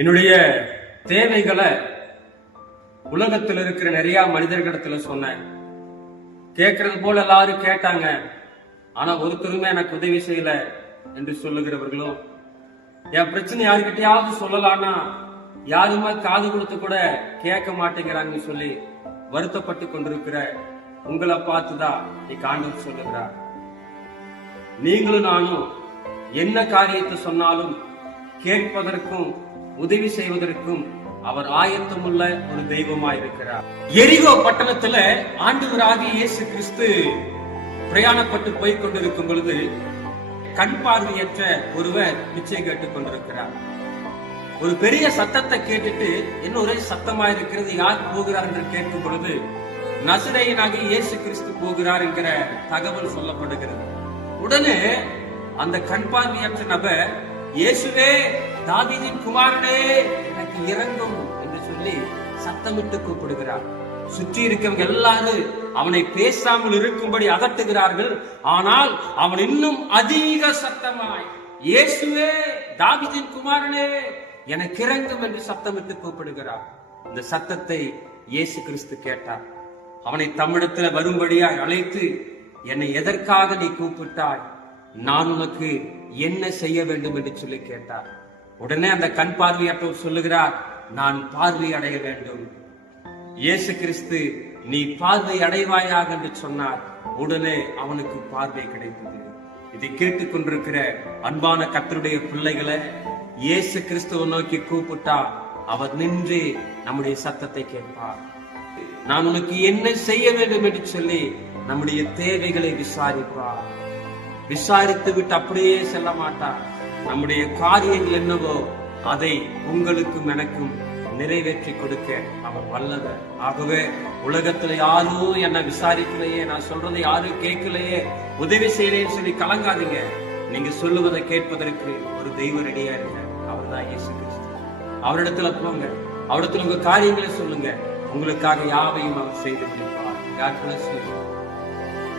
என்னுடைய தேவைகளை உலகத்தில் இருக்கிற நிறைய மனிதர்களிடத்துல சொன்னேன். கேட்கறது போல எல்லாரும் கேட்டாங்க, ஆனா ஒருத்தருமே எனக்கு உதவி செய்யல என்று சொல்லுகிறவர்களும், என் பிரச்சனை யாருக்கிட்டையாவது சொல்லலாம்னா யாருமே காது கொடுத்து கூட கேட்க மாட்டேங்கிறாங்கன்னு சொல்லி வருத்தப்பட்டு கொண்டிருக்கிற உங்களை பார்த்துதான் ஆண்டவர் சொல்லுகிறார், நீங்களும் நானும் என்ன காரியத்தை சொன்னாலும் கேட்பதற்கும் உதவி செய்வதற்கும் அவர் ஆயத்தமுள்ள ஒரு தெய்வமாய் இருக்கிறார். எரிகோ பட்டணத்துல ஆண்டவராகிய இயேசு கிறிஸ்து பிரயாணப்பட்டு போய் கொண்டிருக்கும் பொழுது கண் பார்வையற்ற ஒருவர் பிச்சை கேட்டுக் கொண்டிருக்கிறார். ஒரு பெரிய சத்தத்தை கேட்டுட்டு என்ன ஒரே சத்தமா இருக்கிறது, யார் போகிறார் என்று கேட்கும் பொழுது நசரேயனாகிய இயேசு கிறிஸ்து போகிறார் என்கிற தகவல் சொல்லப்படுகிறது. உடனே அந்த கண் பார்வையற்ற நபர், இயேசுவே தாவீதின் குமாரனே எனக்கு இரங்கும் என்று சொல்லி சத்தமிட்டு கூப்பிடுகிறார். சுற்றி இருக்கவங்க எல்லாரும் அவனை பேசாமல் இருக்கும்படி அதட்டுகிறார்கள். ஆனால் அவன் இன்னும் அதிக சத்தமாய், இயேசுவே தாவீதின் குமாரனே எனக்கு இரங்கும் என்று சத்தமிட்டு கூப்பிடுகிறார். இந்த சத்தத்தை இயேசு கிறிஸ்து கேட்டார். அவனை தம்மிடத்துல வரும்படியாய் அழைத்து, என்னை எதற்காக நீ கூப்பிட்டாய், நான் உனக்கு என்ன செய்ய வேண்டும் என்று சொல்லி கேட்டார். உடனே அந்த கண் பார்வையற்றவர் சொல்லுகிறார், நான் பார்வை அடைய வேண்டும். இயேசு கிறிஸ்து நீ பார்வை அடைவாயாக என்று சொன்னார். உடனே அவனுக்கு பார்வை கிடைத்தது. இதை கேட்டுக் கொண்டிருக்கிற அன்பான கர்த்தருடைய பிள்ளைகளை, இயேசு கிறிஸ்துவை நோக்கி கூப்பிட்டா அவர் நின்று நம்முடைய சத்தத்தை கேட்பார். நான் உனக்கு என்ன செய்ய வேண்டும் என்று சொல்லி நம்முடைய தேவைகளை விசாரிப்பார். விசாரித்து விட்டு அப்படியே செல்ல மாட்டார். நம்முடைய காரியங்கள் என்னவோ அதை உங்களுக்கும் எனக்கும் நிறைவேற்றி கொடுக்க அவர் வல்லவர். ஆகவே உலகத்துல யாரும் என்ன விசாரிக்கலையே, நான் சொல்றதை யாரும் கேட்கலையே, உதவி செய்யலைன்னு சொல்லி கலங்காதீங்க. நீங்க சொல்லுவதை கேட்பதற்கு ஒரு தெய்வம் ரெடியா இருக்க, அவர் தான் இயேசு கிறிஸ்து. அவரிடத்துல போங்க, அவரிடத்துல உங்க காரியங்களை சொல்லுங்க, உங்களுக்காக யாவையும் அவர் செய்து முடிப்பார். God bless you.